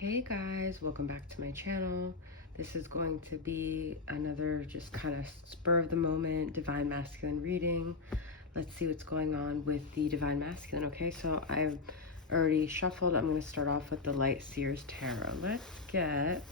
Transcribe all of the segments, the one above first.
Hey guys, welcome back to my channel. This is going to be another just kind of spur of the moment Divine Masculine reading. Let's see what's going on with the Divine Masculine. Okay, so I've already shuffled. I'm going to start off with the Light Seers Tarot. Let's get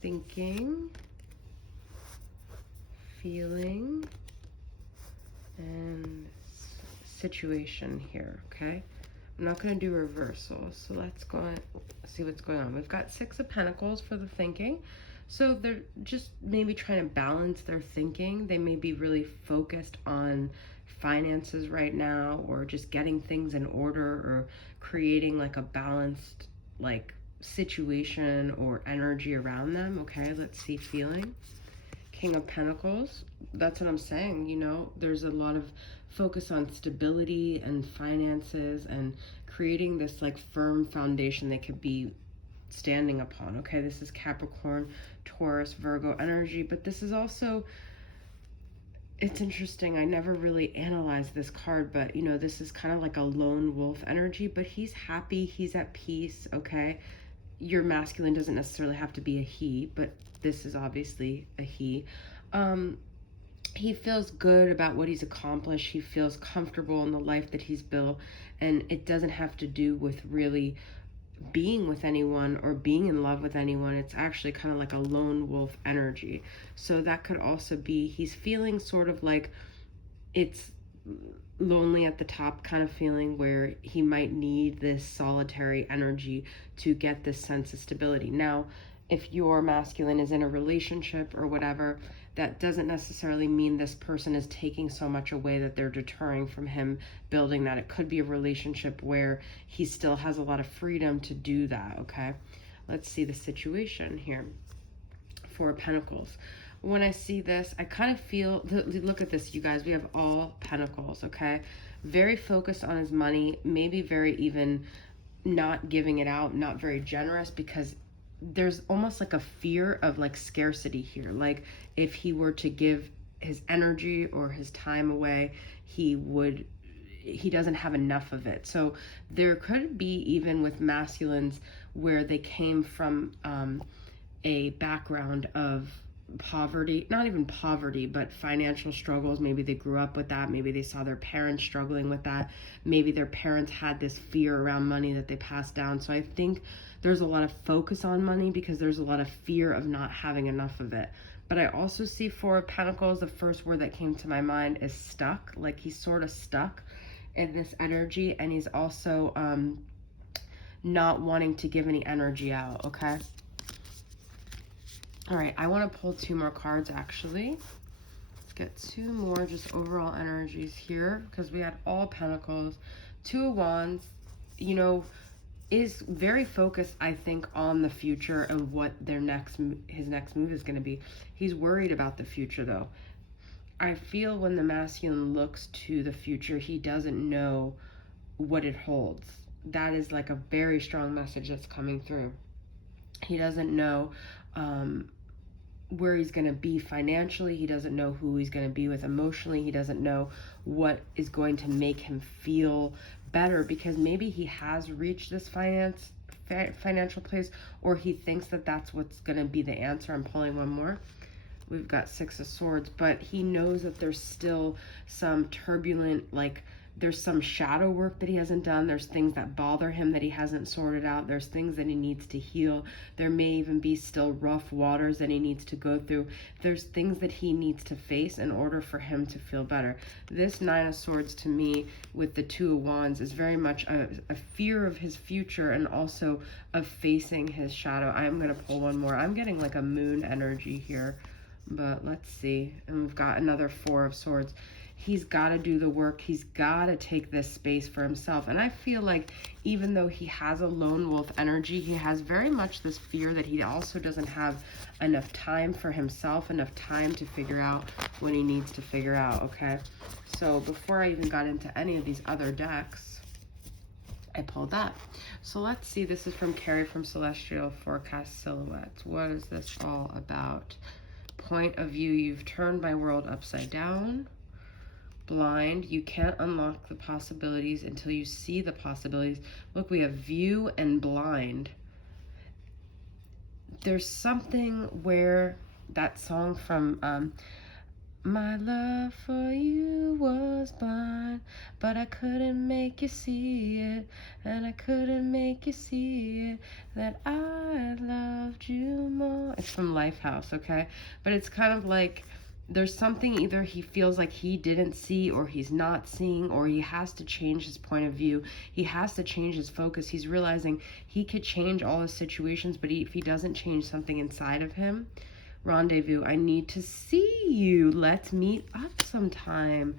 thinking, feeling, and situation here. Okay, I'm not going to do reversals, so let's go and see what's going on. We've got Six of Pentacles for the thinking. So they're just maybe trying to balance their thinking. They may be really focused on finances right now, or just getting things in order, or creating like a balanced like situation or energy around them. Okay, let's see feeling. King of Pentacles, that's what I'm saying, you know, there's a lot of focus on stability and finances and creating this like firm foundation they could be standing upon. Okay, this is Capricorn, Taurus, Virgo energy, but this is also, it's interesting, I never really analyzed this card, but you know, this is kind of like a lone wolf energy, but he's happy, he's at peace. Okay, your masculine doesn't necessarily have to be a he, but this is obviously a he. He feels good about what he's accomplished. He feels comfortable in the life that he's built, and it doesn't have to do with really being with anyone or being in love with anyone. It's actually kind of like a lone wolf energy. So that could also be he's feeling sort of like it's lonely at the top kind of feeling, where he might need this solitary energy to get this sense of stability. Now, if your masculine is in a relationship or whatever, that doesn't necessarily mean this person is taking so much away that they're deterring from him building that. It could be a relationship where he still has a lot of freedom to do that. Okay, let's see the situation here. Four of Pentacles. When I see this, I kind of feel, look at this, you guys, we have all Pentacles. Okay, very focused on his money, maybe very even not giving it out, not very generous, because there's almost like a fear of like scarcity here. Like if he were to give his energy or his time away, he doesn't have enough of it. So there could be, even with masculines, where they came from a background of poverty, not even poverty, but financial struggles. Maybe they grew up with that. Maybe they saw their parents struggling with that. Maybe their parents had this fear around money that they passed down. So I think there's a lot of focus on money because there's a lot of fear of not having enough of it. But I also see Four of Pentacles. The first word that came to my mind is stuck. Like he's sort of stuck in this energy, and he's also not wanting to give any energy out. Okay, all right, I want to pull two more cards actually. Let's get two more just overall energies here, because we had all Pentacles. Two of Wands, you know, is very focused, I think, on the future and what his next move is going to be. He's worried about the future though. I feel when the masculine looks to the future, he doesn't know what it holds. That is like a very strong message that's coming through. He doesn't know where he's going to be financially. He doesn't know who he's going to be with emotionally. He doesn't know what is going to make him feel better, because maybe he has reached this financial place, or he thinks that that's what's going to be the answer. I'm pulling one more. We've got Six of Swords, but he knows that there's still some turbulent, like there's some shadow work that he hasn't done. There's things that bother him that he hasn't sorted out. There's things that he needs to heal. There may even be still rough waters that he needs to go through. There's things that he needs to face in order for him to feel better. This Nine of Swords to me with the Two of Wands is very much a fear of his future, and also of facing his shadow. I am going to pull one more. I'm getting like a moon energy here, but let's see. And we've got another Four of Swords. He's got to do the work. He's got to take this space for himself. And I feel like even though he has a lone wolf energy, he has very much this fear that he also doesn't have enough time for himself, enough time to figure out what he needs to figure out. Okay, so before I even got into any of these other decks, I pulled that. So let's see. This is from Carrie from Celestial Forecast Silhouettes. What is this all about? Point of view: you've turned my world upside down. Blind. You can't unlock the possibilities until you see the possibilities. Look, we have view and blind. There's something where that song from my love for you was blind, but I couldn't make you see it, and I couldn't make you see it, that I loved you more. It's from Lifehouse, okay? But it's kind of like there's something either he feels like he didn't see, or he's not seeing, or he has to change his point of view. He has to change his focus. He's realizing he could change all his situations, but if he doesn't change something inside of him, rendezvous, I need to see you. Let's meet up sometime.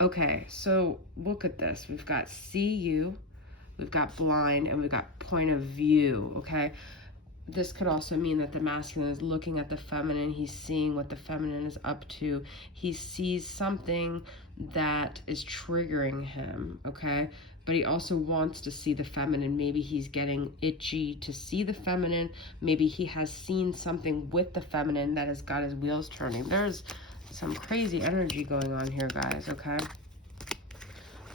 Okay, so look at this. We've got see you, we've got blind, and we've got point of view, okay? This could also mean that the masculine is looking at the feminine. He's seeing what the feminine is up to. He sees something that is triggering him, okay? But he also wants to see the feminine. Maybe he's getting itchy to see the feminine. Maybe he has seen something with the feminine that has got his wheels turning. There's some crazy energy going on here, guys, okay?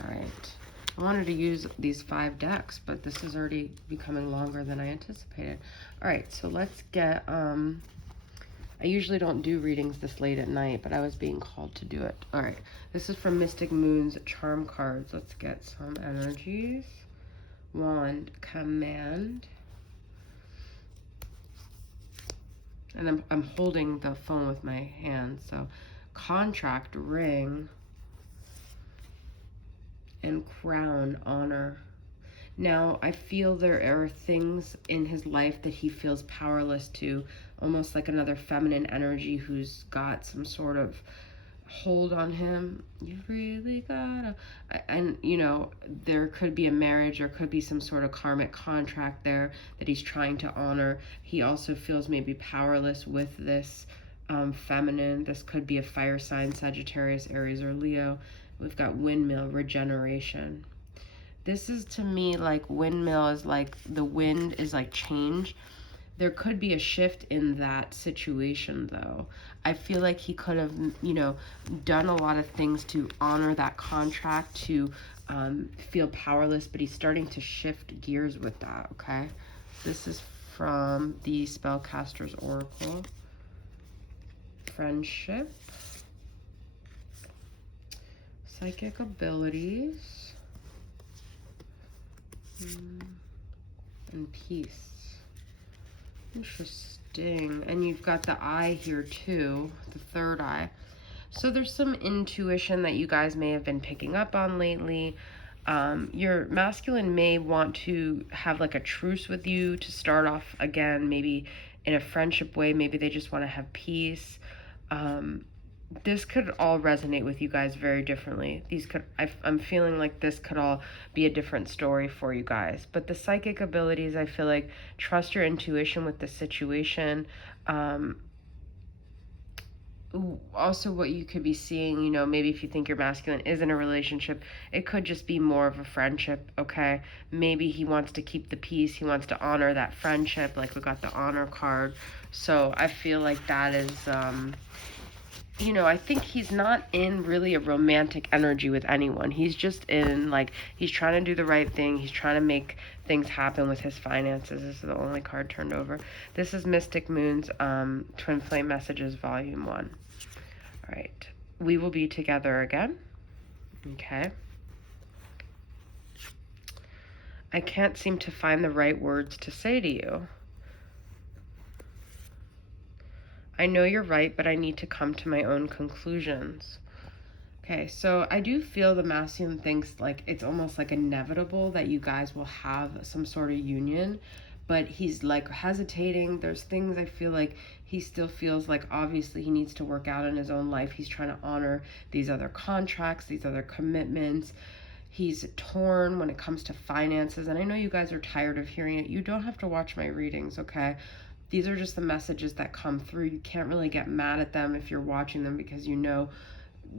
All right. I wanted to use these 5 decks, but this is already becoming longer than I anticipated. All right, so let's get, I usually don't do readings this late at night, but I was being called to do it. All right, this is from Mystic Moon's Charm Cards. Let's get some energies. Wand, Command. And I'm holding the phone with my hand, so Contract, Ring, and Crown, Honor. Now, I feel there are things in his life that he feels powerless to, almost like another feminine energy who's got some sort of hold on him. You've really gotta, and you know, there could be a marriage, there could be some sort of karmic contract there that he's trying to honor. He also feels maybe powerless with this feminine. This could be a fire sign, Sagittarius, Aries, or Leo. We've got Windmill, Regeneration. This is, to me, like windmill is like the wind is like change. There could be a shift in that situation, though. I feel like he could have, you know, done a lot of things to honor that contract, to feel powerless, but he's starting to shift gears with that, okay? This is from the Spellcaster's Oracle. Friendship. Psychic abilities. And peace. Interesting. And you've got the eye here too, the third eye. So there's some intuition that you guys may have been picking up on lately. Your masculine may want to have like a truce with you to start off again, maybe in a friendship way. Maybe they just want to have peace. This could all resonate with you guys very differently. I'm feeling like this could all be a different story for you guys. But the psychic abilities, I feel like, trust your intuition with the situation. Also, what you could be seeing, you know, maybe if you think your masculine is in a relationship, it could just be more of a friendship, okay? Maybe he wants to keep the peace. He wants to honor that friendship, like we got the honor card. So I feel like that is... you know, I think he's not in really a romantic energy with anyone. He's just in, like, he's trying to do the right thing. He's trying to make things happen with his finances. This is the only card turned over. This is Mystic Moon's Twin Flame Messages, Volume 1. All right. We will be together again. Okay. I can't seem to find the right words to say to you. I know you're right, but I need to come to my own conclusions. Okay, so I do feel the masculine thinks like it's almost like inevitable that you guys will have some sort of union, but he's like hesitating. There's things I feel like he still feels like obviously he needs to work out in his own life. He's trying to honor these other contracts, these other commitments. He's torn when it comes to finances, and I know you guys are tired of hearing it. You don't have to watch my readings, okay? These are just the messages that come through. You can't really get mad at them if you're watching them because you know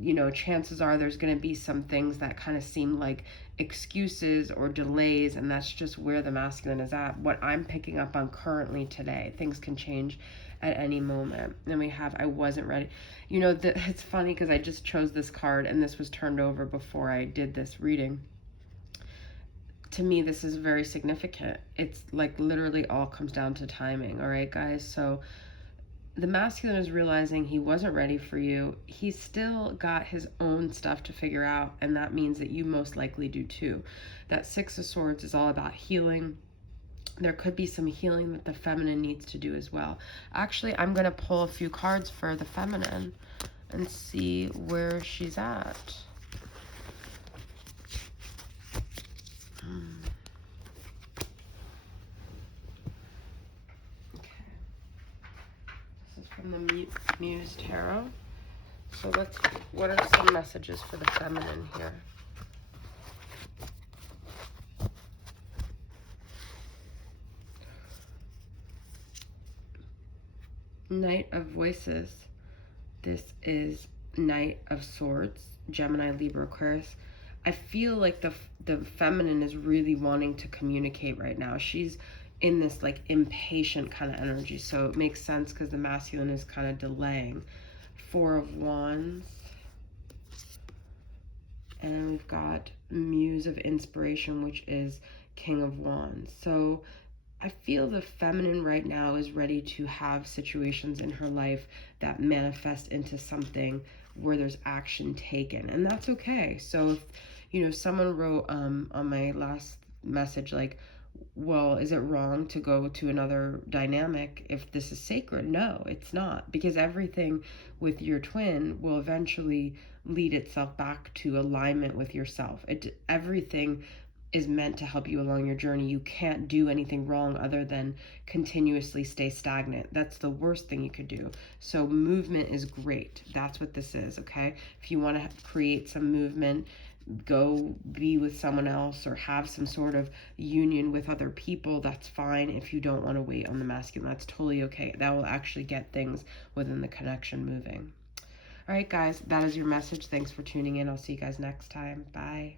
you know, chances are there's going to be some things that kind of seem like excuses or delays, and that's just where the masculine is at. What I'm picking up on currently today, things can change at any moment. Then we have I wasn't ready. You know, it's funny because I just chose this card and this was turned over before I did this reading. To me, this is very significant. It's like literally all comes down to timing. All right, guys. So the masculine is realizing he wasn't ready for you. He's still got his own stuff to figure out, and that means that you most likely do too. That Six of Swords is all about healing. There could be some healing that the feminine needs to do as well. Actually, I'm going to pull a few cards for the feminine and see where she's at. Okay. This is from the Muse Tarot. So what are some messages for the feminine here? Knight of Voices. This is Knight of Swords, Gemini, Libra, Aquarius. I feel like the feminine is really wanting to communicate right now. She's in this like impatient kind of energy, so it makes sense because the masculine is kind of delaying. Four of Wands. And we've got Muse of Inspiration, which is King of Wands. So I feel the feminine right now is ready to have situations in her life that manifest into something where there's action taken, and that's okay. So if, you know, someone wrote on my last message like, well, is it wrong to go to another dynamic if this is sacred? No, it's not, because everything with your twin will eventually lead itself back to alignment with yourself. Everything is meant to help you along your journey. You can't do anything wrong other than continuously stay stagnant. That's the worst thing you could do. So movement is great. That's what this is, okay? If you want to create some movement, go be with someone else or have some sort of union with other people, that's fine. If you don't want to wait on the masculine, that's totally okay. That will actually get things within the connection moving. All right, guys, that is your message. Thanks for tuning in. I'll see you guys next time. Bye.